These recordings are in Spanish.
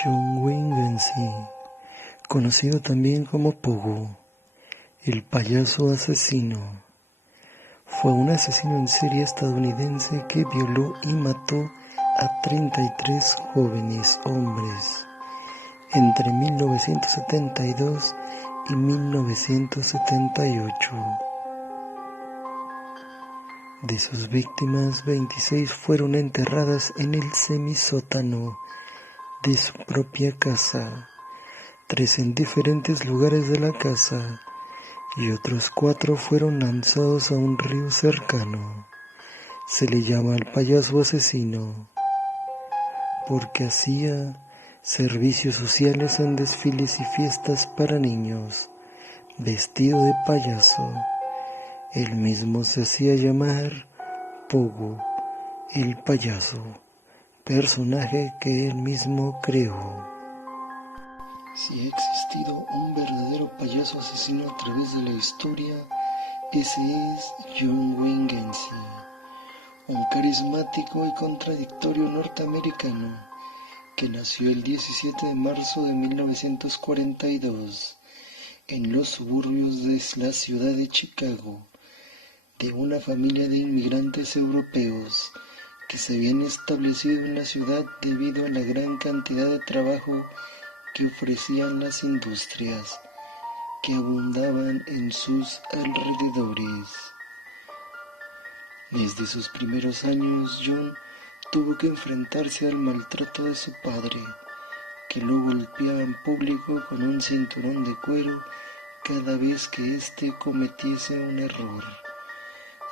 John Wayne Gacy, conocido también como Pogo, el payaso asesino, fue un asesino en serie estadounidense que violó y mató a 33 jóvenes hombres entre 1972 y 1978. De sus víctimas, 26 fueron enterradas en el semisótano de su propia casa, 3 en diferentes lugares de la casa y otros 4 fueron lanzados a un río cercano. Se le llama al payaso asesino porque hacía servicios sociales en desfiles y fiestas para niños, vestido de payaso. Él mismo se hacía llamar Pogo, el payaso, personaje que él mismo creó. Si ha existido un verdadero payaso asesino a través de la historia, ese es John Wayne Gacy, un carismático y contradictorio norteamericano que nació el 17 de marzo de 1942 en los suburbios de la ciudad de Chicago, de una familia de inmigrantes europeos que se habían establecido en la ciudad debido a la gran cantidad de trabajo que ofrecían las industrias que abundaban en sus alrededores. Desde sus primeros años, John tuvo que enfrentarse al maltrato de su padre, que lo golpeaba en público con un cinturón de cuero cada vez que éste cometiese un error,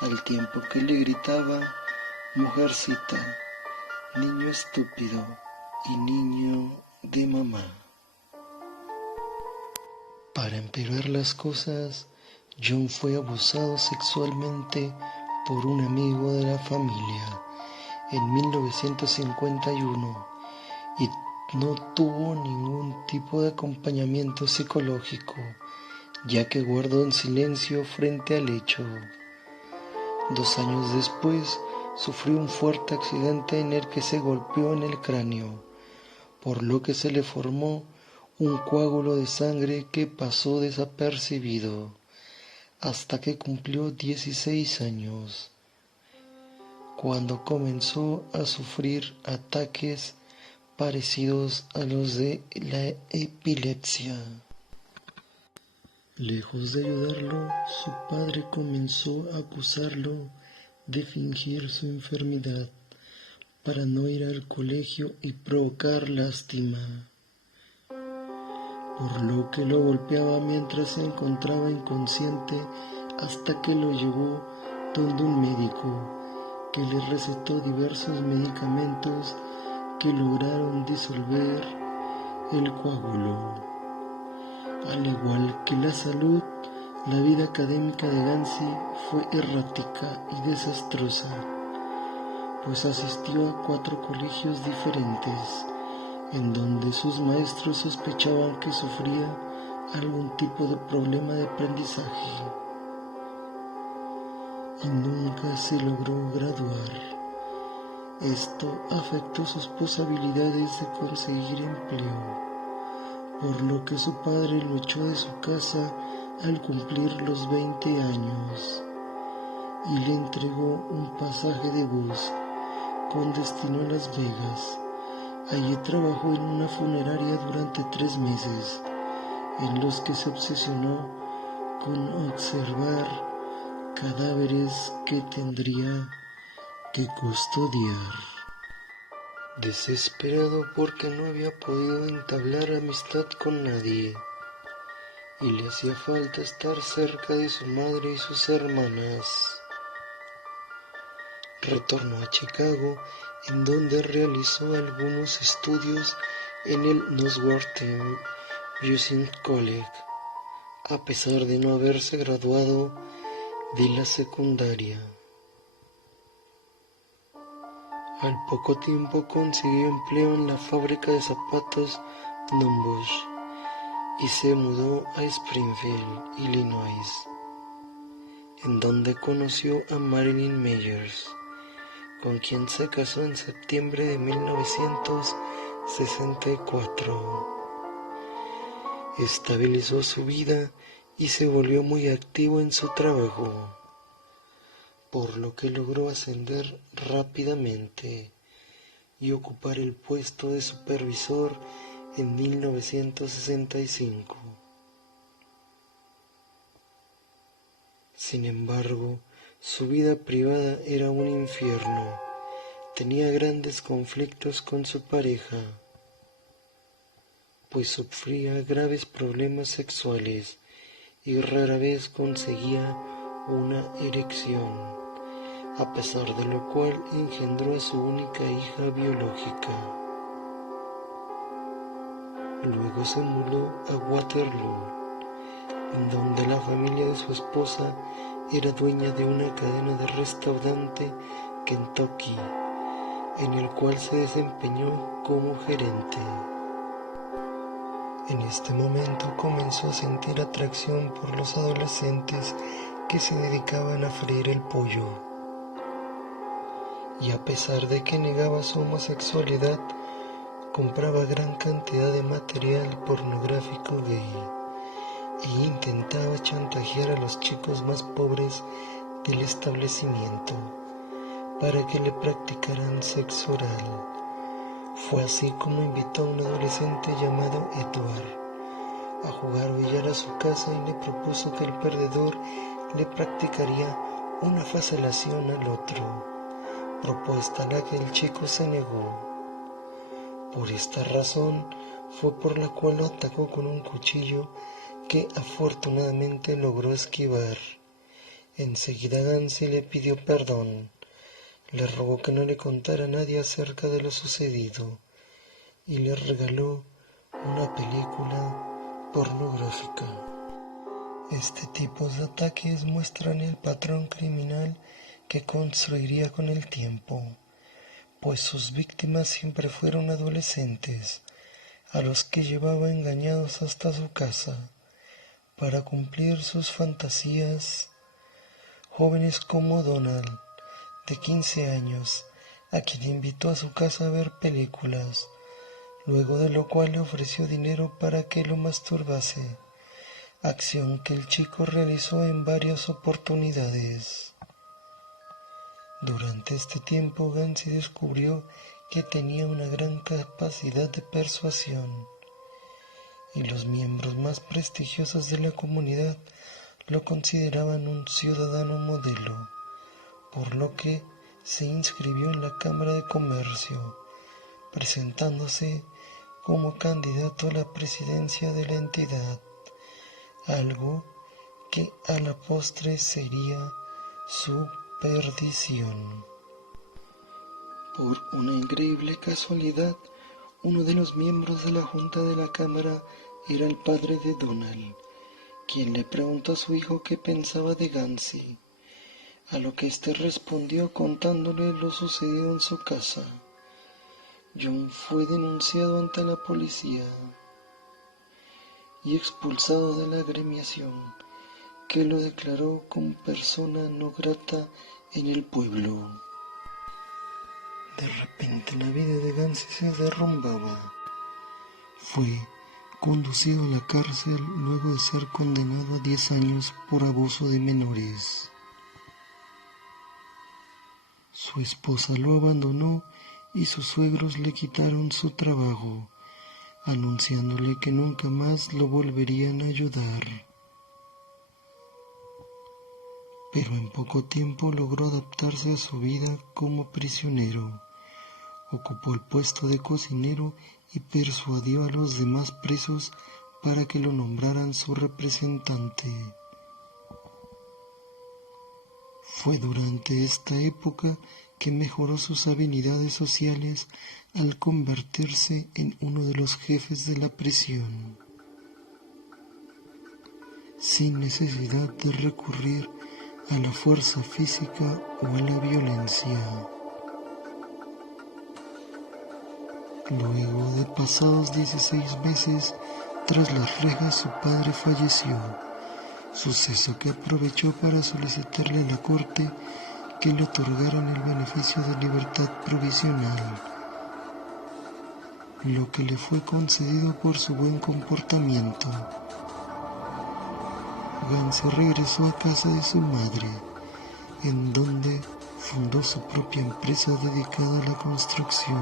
al tiempo que le gritaba mujercita, niño estúpido y niño de mamá. Para empeorar las cosas, John fue abusado sexualmente por un amigo de la familia en 1951 y no tuvo ningún tipo de acompañamiento psicológico, ya que guardó en silencio frente al hecho. 2 años después, sufrió un fuerte accidente en el que se golpeó en el cráneo, por lo que se le formó un coágulo de sangre que pasó desapercibido hasta que cumplió 16 años, cuando comenzó a sufrir ataques parecidos a los de la epilepsia. Lejos de ayudarlo, su padre comenzó a acusarlo de fingir su enfermedad para no ir al colegio y provocar lástima, por lo que lo golpeaba mientras se encontraba inconsciente hasta que lo llevó donde un médico que le recetó diversos medicamentos que lograron disolver el coágulo. Al igual que la salud, la vida académica de Gacy fue errática y desastrosa, pues asistió a 4 colegios diferentes, en donde sus maestros sospechaban que sufría algún tipo de problema de aprendizaje, y nunca se logró graduar. Esto afectó sus posibilidades de conseguir empleo, por lo que su padre lo echó de su casa al cumplir los 20 años y le entregó un pasaje de bus con destino a Las Vegas. Allí trabajó en una funeraria durante 3 meses, en los que se obsesionó con observar cadáveres que tendría que custodiar. Desesperado porque no había podido entablar amistad con nadie y le hacía falta estar cerca de su madre y sus hermanas, retornó a Chicago, en donde realizó algunos estudios en el Northwestern Music College, a pesar de no haberse graduado de la secundaria. Al poco tiempo consiguió empleo en la fábrica de zapatos Nunbush y se mudó a Springfield, Illinois, en donde conoció a Marilyn Myers, con quien se casó en septiembre de 1960. 1964. Estabilizó su vida y se volvió muy activo en su trabajo, por lo que logró ascender rápidamente y ocupar el puesto de supervisor en 1965. Sin embargo, su vida privada era un infierno. Tenía grandes conflictos con su pareja, pues sufría graves problemas sexuales y rara vez conseguía una erección, a pesar de lo cual engendró a su única hija biológica. Luego se mudó a Waterloo, en donde la familia de su esposa era dueña de una cadena de restaurante Kentucky, en el cual se desempeñó como gerente. En este momento comenzó a sentir atracción por los adolescentes que se dedicaban a freír el pollo. Y a pesar de que negaba su homosexualidad, compraba gran cantidad de material pornográfico gay e intentaba chantajear a los chicos más pobres del establecimiento para que le practicaran sexo oral. Fue así como invitó a un adolescente llamado Edward a jugar billar a su casa y le propuso que el perdedor le practicaría una faselación al otro, propuesta a la que el chico se negó. Por esta razón fue por la cual lo atacó con un cuchillo que afortunadamente logró esquivar. Enseguida Gansey le pidió perdón, le rogó que no le contara a nadie acerca de lo sucedido y le regaló una película pornográfica. Este tipo de ataques muestran el patrón criminal que construiría con el tiempo, pues sus víctimas siempre fueron adolescentes, a los que llevaba engañados hasta su casa para cumplir sus fantasías. Jóvenes como Donald, de 15 años, a quien invitó a su casa a ver películas, luego de lo cual le ofreció dinero para que lo masturbase, acción que el chico realizó en varias oportunidades. Durante este tiempo Gansey descubrió que tenía una gran capacidad de persuasión, y los miembros más prestigiosos de la comunidad lo consideraban un ciudadano modelo, por lo que se inscribió en la Cámara de Comercio, presentándose como candidato a la presidencia de la entidad, algo que a la postre sería su perdición. Por una increíble casualidad, uno de los miembros de la junta de la Cámara era el padre de Donald, quien le preguntó a su hijo qué pensaba de Gansey, a lo que éste respondió contándole lo sucedido en su casa. John fue denunciado ante la policía y expulsado de la agremiación, que lo declaró como persona no grata en el pueblo. De repente la vida de Gansey se derrumbaba. Fue conducido a la cárcel luego de ser condenado a 10 años por abuso de menores. Su esposa lo abandonó y sus suegros le quitaron su trabajo, anunciándole que nunca más lo volverían a ayudar. Pero en poco tiempo logró adaptarse a su vida como prisionero. Ocupó el puesto de cocinero y persuadió a los demás presos para que lo nombraran su representante. Fue durante esta época que mejoró sus habilidades sociales al convertirse en uno de los jefes de la prisión, sin necesidad de recurrir a la fuerza física o a la violencia. Luego de pasados 16 meses tras las rejas, su padre falleció, suceso que aprovechó para solicitarle a la corte que le otorgaran el beneficio de libertad provisional. lo que le fue concedido por su buen comportamiento. Gansi regresó a casa de su madre, en donde fundó su propia empresa dedicada a la construcción,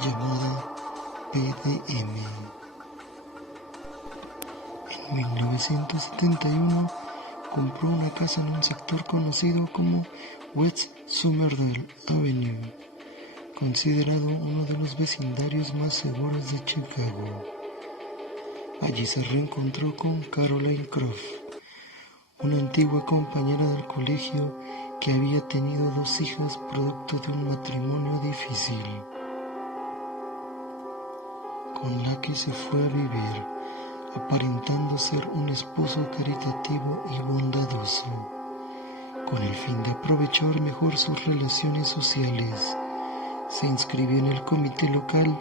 llamada PDM. En 1971 compró una casa en un sector conocido como West Somerdale Avenue, considerado uno de los vecindarios más seguros de Chicago. Allí se reencontró con Caroline Croft, una antigua compañera del colegio que había tenido 2 hijas producto de un matrimonio difícil, con la que se fue a vivir, aparentando ser un esposo caritativo y bondadoso, con el fin de aprovechar mejor sus relaciones sociales. Se inscribió en el comité local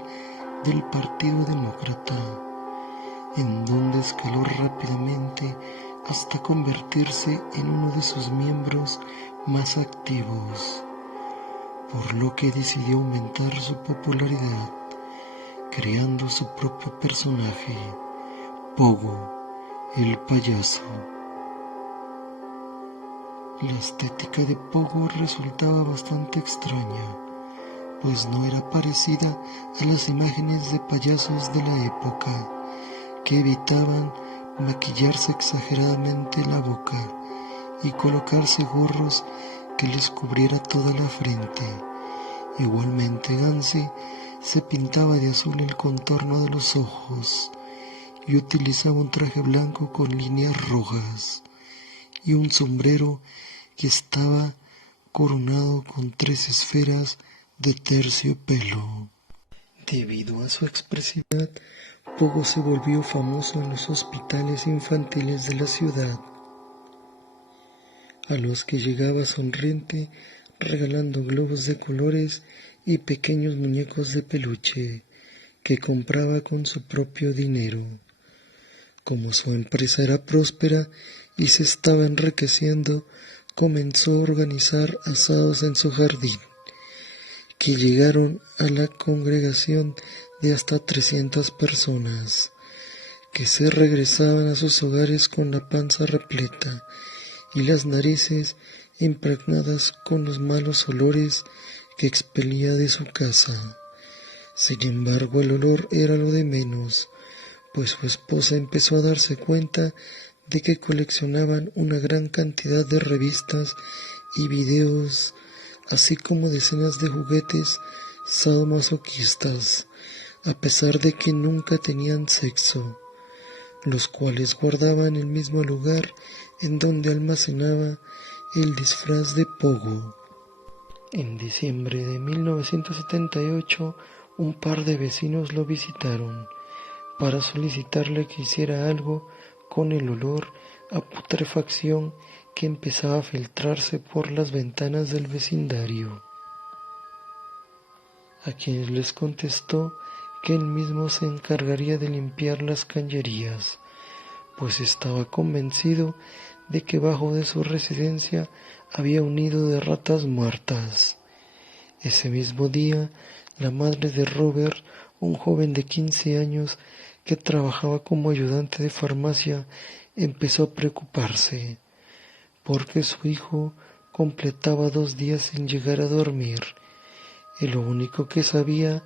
del Partido Demócrata, en donde escaló rápidamente hasta convertirse en uno de sus miembros más activos, por lo que decidió aumentar su popularidad, creando su propio personaje, Pogo, el payaso. La estética de Pogo resultaba bastante extraña, pues no era parecida a las imágenes de payasos de la época, que evitaban maquillarse exageradamente la boca y colocarse gorros que les cubriera toda la frente. Igualmente Gansi se pintaba de azul el contorno de los ojos y utilizaba un traje blanco con líneas rojas y un sombrero que estaba coronado con 3 esferas de terciopelo. Debido a su expresividad, Pogo se volvió famoso en los hospitales infantiles de la ciudad, a los que llegaba sonriente regalando globos de colores y pequeños muñecos de peluche que compraba con su propio dinero. Como su empresa era próspera y se estaba enriqueciendo, comenzó a organizar asados en su jardín, que llegaron a la congregación de hasta 300 personas, que se regresaban a sus hogares con la panza repleta y las narices impregnadas con los malos olores que expelía de su casa. Sin embargo, el olor era lo de menos, pues su esposa empezó a darse cuenta de que coleccionaban una gran cantidad de revistas y videos, así como decenas de juguetes sadomasoquistas, a pesar de que nunca tenían sexo, los cuales guardaba en el mismo lugar en donde almacenaba el disfraz de Pogo. En diciembre de 1978, un par de vecinos lo visitaron para solicitarle que hiciera algo con el olor a putrefacción que empezaba a filtrarse por las ventanas del vecindario, a quienes les contestó que él mismo se encargaría de limpiar las cañerías, pues estaba convencido de que bajo de su residencia había un nido de ratas muertas. Ese mismo día, la madre de Robert, un joven de 15 años que trabajaba como ayudante de farmacia, empezó a preocuparse, porque su hijo completaba 2 días sin llegar a dormir, y lo único que sabía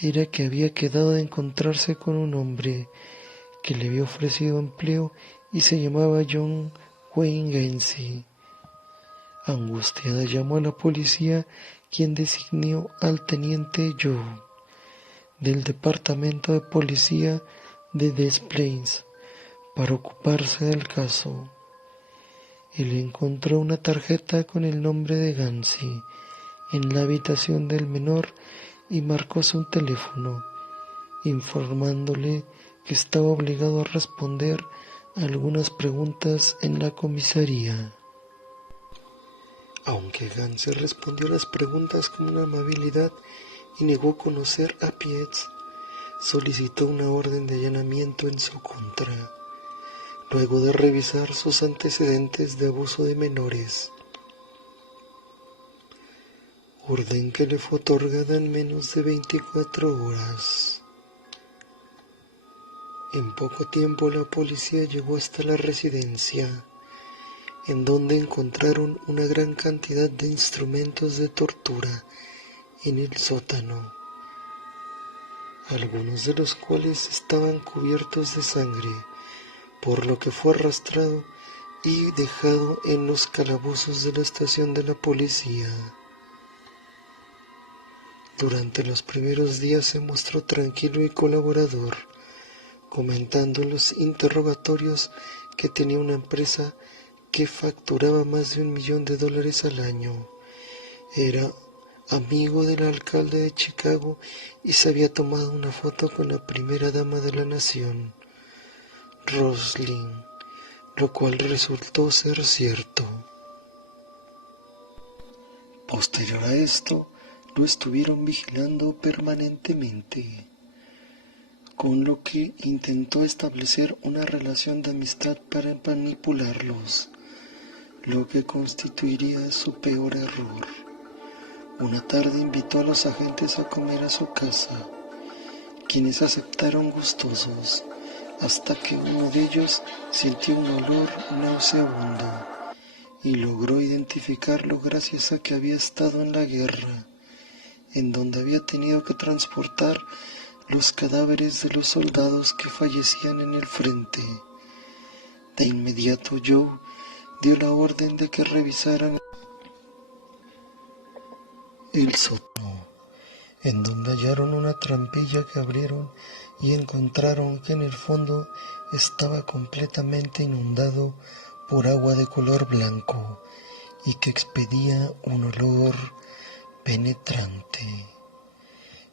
era que había quedado de encontrarse con un hombre que le había ofrecido empleo y se llamaba John Wayne Gacy. Angustiada llamó a la policía, quien designó al teniente Joe del departamento de policía de Des Plaines para ocuparse del caso. Él encontró una tarjeta con el nombre de Gansi en la habitación del menor y marcó su teléfono, informándole que estaba obligado a responder algunas preguntas en la comisaría. Aunque Gansi respondió las preguntas con una amabilidad y negó conocer a Pietz, solicitó una orden de allanamiento en su contra, luego de revisar sus antecedentes de abuso de menores. orden que le fue otorgada en menos de 24 horas. En poco tiempo la policía llegó hasta la residencia, en donde encontraron una gran cantidad de instrumentos de tortura en el sótano, algunos de los cuales estaban cubiertos de sangre, por lo que fue arrastrado y dejado en los calabozos de la estación de la policía. Durante los primeros días se mostró tranquilo y colaborador, comentando en los interrogatorios que tenía una empresa que facturaba más de $1 millón al año. Era amigo del alcalde de Chicago y se había tomado una foto con la primera dama de la nación, Roslyn, lo cual resultó ser cierto. Posterior a esto, lo estuvieron vigilando permanentemente, con lo que intentó establecer una relación de amistad para manipularlos, lo que constituiría su peor error. Una tarde invitó a los agentes a comer a su casa, quienes aceptaron gustosos, hasta que uno de ellos sintió un olor nauseabundo y logró identificarlo gracias a que había estado en la guerra, en donde había tenido que transportar los cadáveres de los soldados que fallecían en el frente. De inmediato Joe dio la orden de que revisaran el sótano, en donde hallaron una trampilla que abrieron y encontraron que en el fondo estaba completamente inundado por agua de color blanco y que expedía un olor penetrante.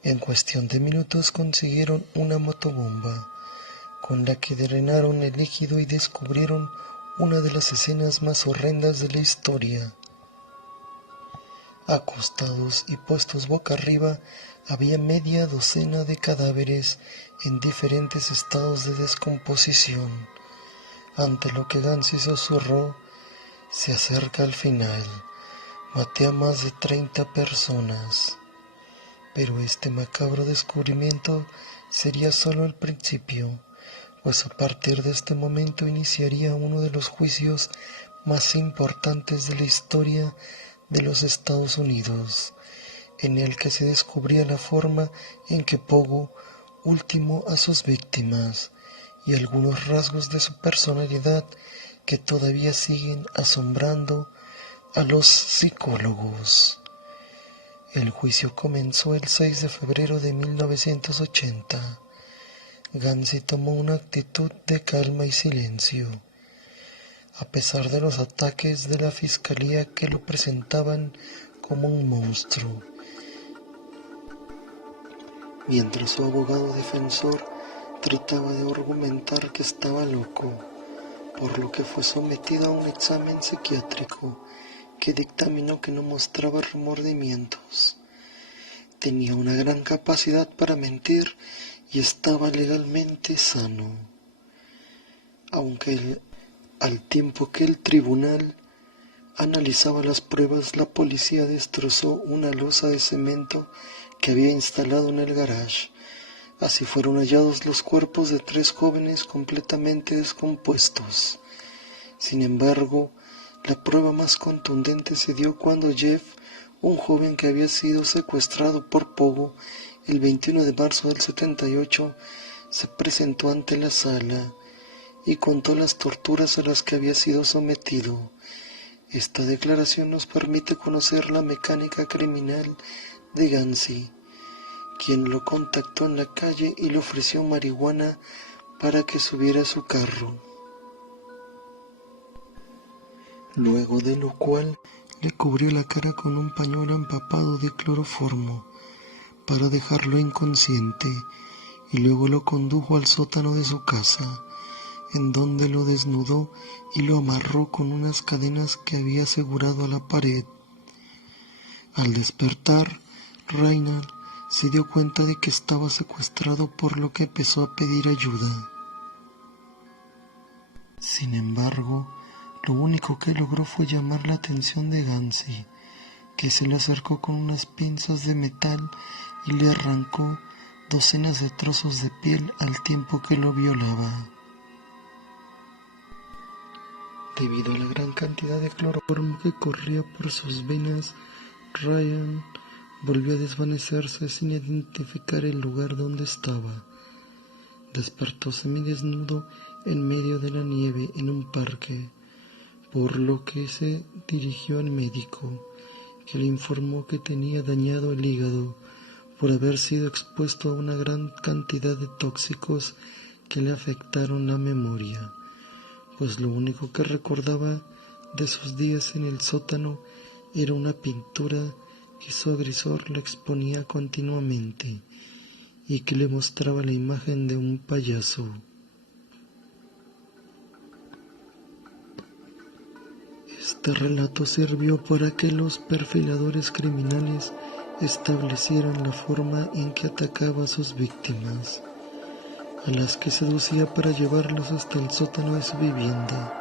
En cuestión de minutos consiguieron una motobomba, con la que drenaron el líquido y descubrieron una de las escenas más horrendas de la historia. Acostados y puestos boca arriba, había media docena de cadáveres en diferentes estados de descomposición, ante lo que Gansey susurró: se acerca al final, maté a más de 30 personas. Pero este macabro descubrimiento sería solo el principio, pues a partir de este momento iniciaría uno de los juicios más importantes de la historia de los Estados Unidos, en el que se descubría la forma en que Pogo ultimó a sus víctimas y algunos rasgos de su personalidad que todavía siguen asombrando a los psicólogos. El juicio comenzó el 6 de febrero de 1980. Gansey tomó una actitud de calma y silencio, a pesar de los ataques de la fiscalía que lo presentaban como un monstruo. Mientras su abogado defensor trataba de argumentar que estaba loco, por lo que fue sometido a un examen psiquiátrico que dictaminó que no mostraba remordimientos. Tenía una gran capacidad para mentir y estaba legalmente sano. Aunque al tiempo que el tribunal analizaba las pruebas, la policía destrozó una losa de cemento que había instalado en el garage. Así fueron hallados los cuerpos de 3 jóvenes completamente descompuestos. Sin embargo, la prueba más contundente se dio cuando Jeff, un joven que había sido secuestrado por Pogo el 21 de marzo del 78, se presentó ante la sala y contó las torturas a las que había sido sometido. Esta declaración nos permite conocer la mecánica criminal de Gansey, quien lo contactó en la calle y le ofreció marihuana para que subiera a su carro, luego de lo cual le cubrió la cara con un pañuelo empapado de cloroformo para dejarlo inconsciente, y luego lo condujo al sótano de su casa, en donde lo desnudó y lo amarró con unas cadenas que había asegurado a la pared. Al despertar, Raynald se dio cuenta de que estaba secuestrado, por lo que empezó a pedir ayuda. Sin embargo, lo único que logró fue llamar la atención de Gansey, que se le acercó con unas pinzas de metal y le arrancó docenas de trozos de piel al tiempo que lo violaba. Debido a la gran cantidad de cloroformo que corría por sus venas, Ryan volvió a desvanecerse sin identificar el lugar donde estaba. Despertó semidesnudo en medio de la nieve en un parque, por lo que se dirigió al médico, que le informó que tenía dañado el hígado por haber sido expuesto a una gran cantidad de tóxicos que le afectaron la memoria, pues lo único que recordaba de sus días en el sótano era una pintura que su agresor le exponía continuamente y que le mostraba la imagen de un payaso. Este relato sirvió para que los perfiladores criminales establecieran la forma en que atacaba a sus víctimas, a las que seducía para llevarlos hasta el sótano de su vivienda,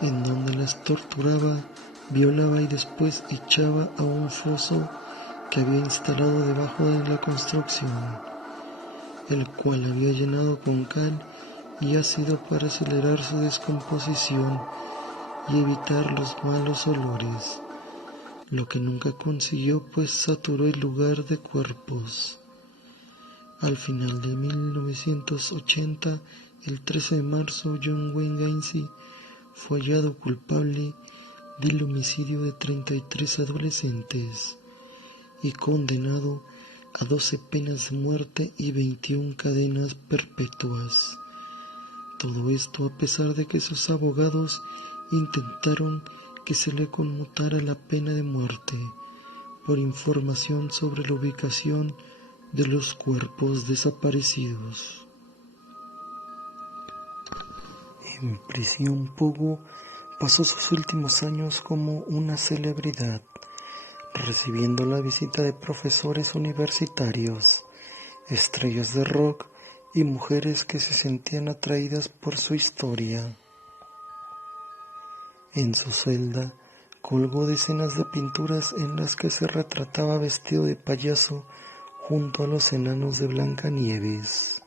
en donde las torturaba, violaba y después echaba a un foso que había instalado debajo de la construcción, el cual había llenado con cal y ácido para acelerar su descomposición y evitar los malos olores, lo que nunca consiguió, pues saturó el lugar de cuerpos. Al final de 1980, el 13 de marzo, John Wayne Gacy fue hallado culpable del homicidio de 33 adolescentes y condenado a 12 penas de muerte y 21 cadenas perpetuas. Todo esto a pesar de que sus abogados intentaron que se le conmutara la pena de muerte por información sobre la ubicación de los cuerpos desaparecidos. En prisión, Pogo pasó sus últimos años como una celebridad, recibiendo la visita de profesores universitarios, estrellas de rock y mujeres que se sentían atraídas por su historia. En su celda colgó decenas de pinturas en las que se retrataba vestido de payaso junto a los enanos de Blancanieves,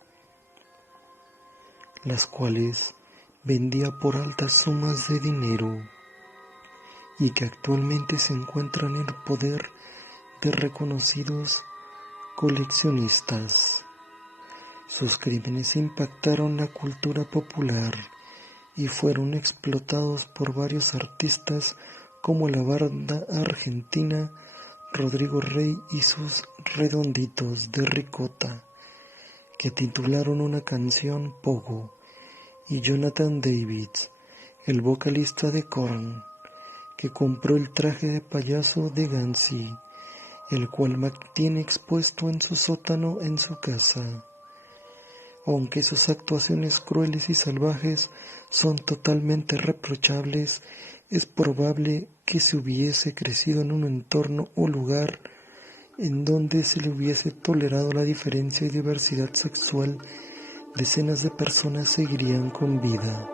las cuales vendía por altas sumas de dinero y que actualmente se encuentran en el poder de reconocidos coleccionistas. Sus crímenes impactaron la cultura popular y fueron explotados por varios artistas como la banda argentina Rodrigo Rey y sus Redonditos de Ricota, que titularon una canción Pogo, y Jonathan Davis, el vocalista de Korn, que compró el traje de payaso de Gacy, el cual mantiene expuesto en su sótano en su casa. Aunque sus actuaciones crueles y salvajes son totalmente reprochables, es probable que se hubiese crecido en un entorno o lugar en donde se le hubiese tolerado la diferencia y diversidad sexual, decenas de personas seguirían con vida,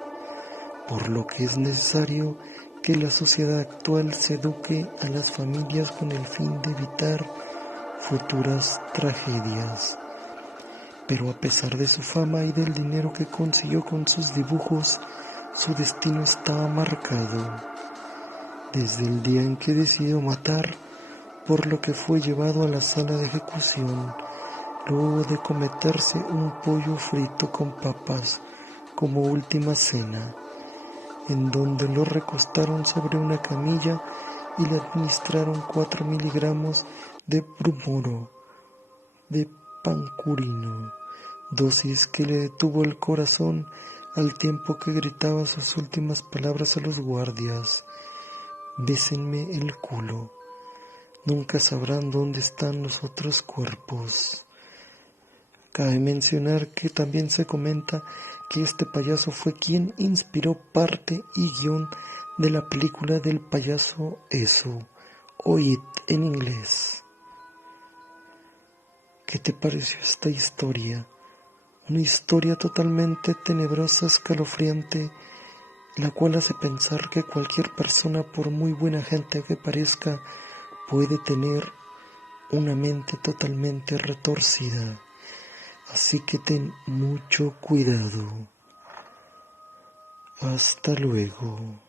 por lo que es necesario que la sociedad actual se eduque a las familias con el fin de evitar futuras tragedias. Pero a pesar de su fama y del dinero que consiguió con sus dibujos, su destino estaba marcado. Desde el día en que decidió matar, por lo que fue llevado a la sala de ejecución, luego de cometerse un pollo frito con papas como última cena, en donde lo recostaron sobre una camilla y le administraron 4 miligramos de bromuro de pancurino, dosis que le detuvo el corazón al tiempo que gritaba sus últimas palabras a los guardias: «Bésenme el culo, nunca sabrán dónde están los otros cuerpos». Cabe mencionar que también se comenta que este payaso fue quien inspiró parte y guión de la película del payaso Eso, o It en inglés. ¿Qué te pareció esta historia? Una historia totalmente tenebrosa, escalofriante, la cual hace pensar que cualquier persona, por muy buena gente que parezca, puede tener una mente totalmente retorcida. Así que ten mucho cuidado. Hasta luego.